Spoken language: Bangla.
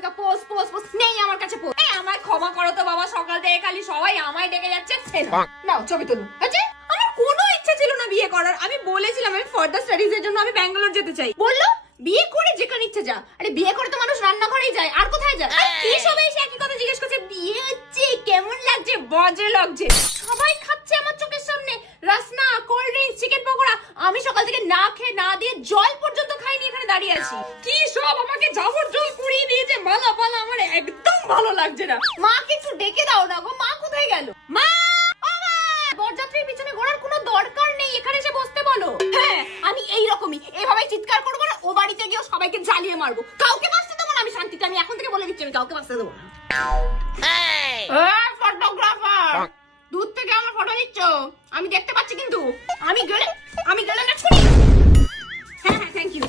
থেকে পোস্ট পোস্ট পোস্ট নেই আমার কাছে পোস্ট। আমায় ক্ষমা করো তো বাবা, সকাল থেকে খালি সবাই আমায় ডেকে যাচ্ছে। নাও ছবি তুলো। আচ্ছা আমার কোনো ইচ্ছা ছিল না বিয়ে করার। আমি বলেছিলাম আমি ফার্দার স্টাডিজ এর জন্য আমি ব্যাঙ্গালোর যেতে চাই। বললো বিয়ে করে যেখানে ইচ্ছে যা। আরে বিয়ে করে তো মানুষ রান্নাঘরেই যায়, আর কোথায় যায়? কি সবাই এসে একই কথা জিজ্ঞেস করছে, বিয়ে হচ্ছে কেমন লাগছে? বাজে লাগছে। সবাই খাচ্ছে আমার চোখের সামনে Rasna, cold drinks, chicken pakora. আমি সকাল থেকে না খেয়ে না দিয়ে জল পর্যন্ত খাইনি, এখানে দাঁড়িয়ে আছি। কি সব আমাকে জাবর জল কুড়িয়ে দিয়েছে, মালা পালা আমার একদম ভালো লাগছে না। মাকে একটু ডেকে দাও না গো, মা কোথায় গেল? মা, ও মা! বরযাত্রীর পিছনে ঘোরার কোনো দরকার নেই, এখানে এসে বসতে বলো। হ্যাঁ আমি এইরকমই এভাবে চিৎকার করবো না, ও বাড়িতে গিয়ে সবাইকে জ্বালিয়ে মারবো। কাউকে বাঁচতে দেবো না আমি শান্তিতে। আমি এখন থেকে বলে দিচ্ছি আমি কাউকে বাঁচতে দেবো না। ফটোগ্রাফার, দূর থেকে আমার ফটো নিচ্ছ আমি দেখতে পাচ্ছি, কিন্তু আমি গেলে না। হ্যাঁ হ্যাঁ থ্যাংক ইউ।